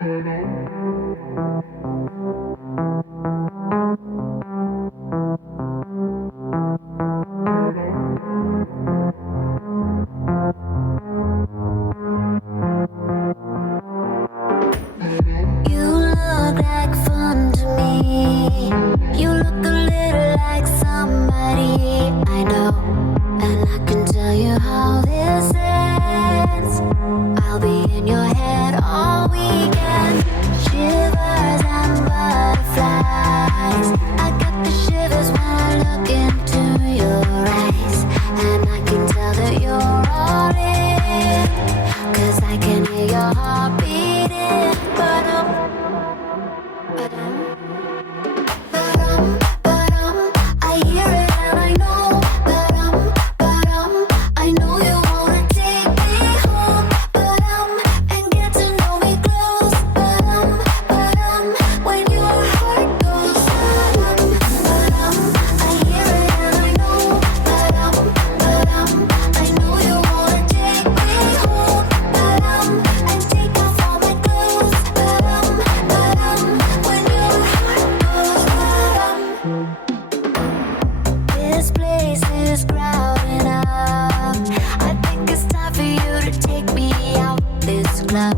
You look like fun to me. You look a little like somebody I know, and I can tell you how this ends. I'll be in your head all weekend. Shivers and butterflies. I got the shivers when I look into your eyes, and I can tell that you're all in, 'cause I can hear your heart beating. I hear it and I know. I know you wanna take me home. And get to know me close. When your heart goes. I hear it and I know. I know you wanna take me home. And take off all my clothes. When your heart goes. This place is crowded up. I think it's time for you to take me out this club.